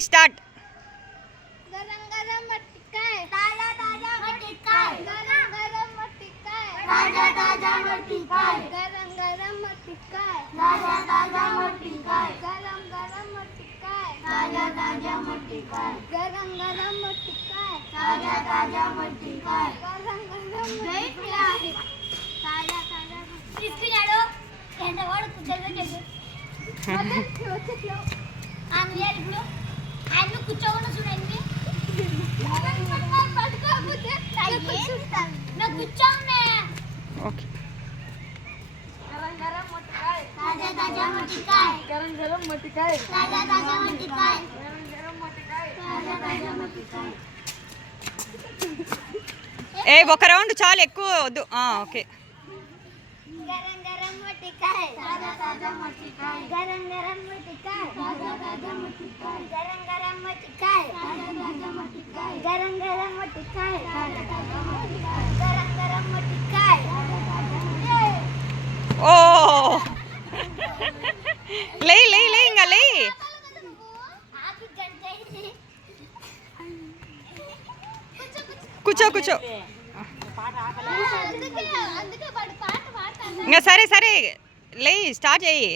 Start. Garam garam మట్టికాయ్ తాజా తాజా మట్టికాయ్ గరం గరం మట్టికాయ్ తాజా తాజా మట్టికాయ్ గరం గరం మట్టికాయ్ తాజా తాజా మట్టికాయ్ గరం గరం మట్టికాయ్ తాజా తాజా మట్టికాయ్ గరం గరం మట్టికాయ్ తాజా తాజా మట్టికాయ్ గరం గరం మట్టికాయ్ తాజా తాజా తీసుకున్నాడు ఎంత వాడు కూర్చోబెట్టాడు వచ్చేట్లో ఆమె ఇప్పుడు ఆయన కూర్చోకుండా చూడండి నాకు కూర్చోండి. ఓకే. గరం గరం మట్టికాయ్ తాజా తాజా మట్టికాయ్ గరం గరం మట్టికాయ్ తాజా తాజా మట్టికాయ్ గరం గరం మట్టికాయ్ తాజా తాజా మట్టికాయ్. ఒక రౌండ్ చాలు, ఎక్కువ వద్దు. ఓకే. గరం గరం మట్టికాయ్ తాజా తాజా మట్టికాయ్ గరం గరం మట్టికాయ్ తాజా తాజా మట్టికాయ్ గరం గరం మట్టికాయ్ తాజా తాజా మట్టికాయ్ గరం గరం మట్టికాయ్ తాజా తాజా మట్టికాయ్ గరం గరం మట్టికాయ్ తాజా తాజా మట్టికాయ్. ఓ లే లే లే ఇంకా లే. కూర్చో కూర్చో. ఇంకా సరే సరే లే, స్టార్ట్ చేయి.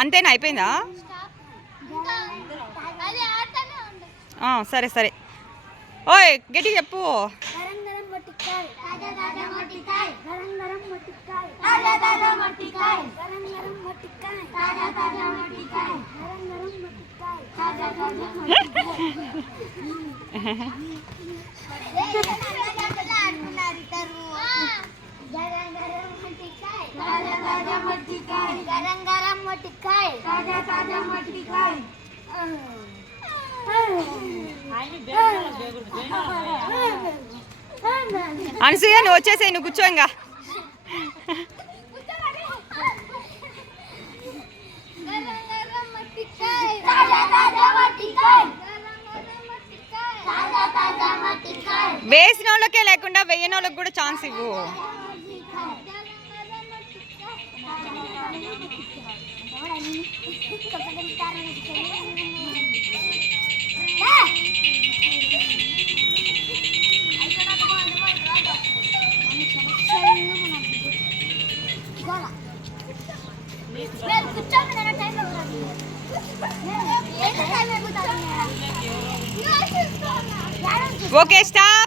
అంతేనా, అయిపోయిందా? సరే సరే. ఓయ్ గట్టి చెప్పు. గరం గరం మట్టికాయ్ తాజా తాజా మట్టికాయ్ గరం గరం మట్టికాయ్ తాజా తాజా మట్టికాయ్ గరం గరం మట్టికాయ్ తాజా తాజా మట్టికాయ్ గరం గరం మట్టికాయ్ తాజా తాజా మట్టికాయ్. గరం గరం మట్టికాయ్ తాజా తాజా మట్టికాయ్ గరం గరం మట్టికాయ్ తాజా తాజా మట్టికాయ్. అనసూయ నువ్వు వచ్చేసాయి, నువ్వు కూర్చో. ఇంకా వేసిన వాళ్ళకే లేకుండా వెయ్యని వాళ్ళకి కూడా ఛాన్స్ ఇవ్వు. Okay stop.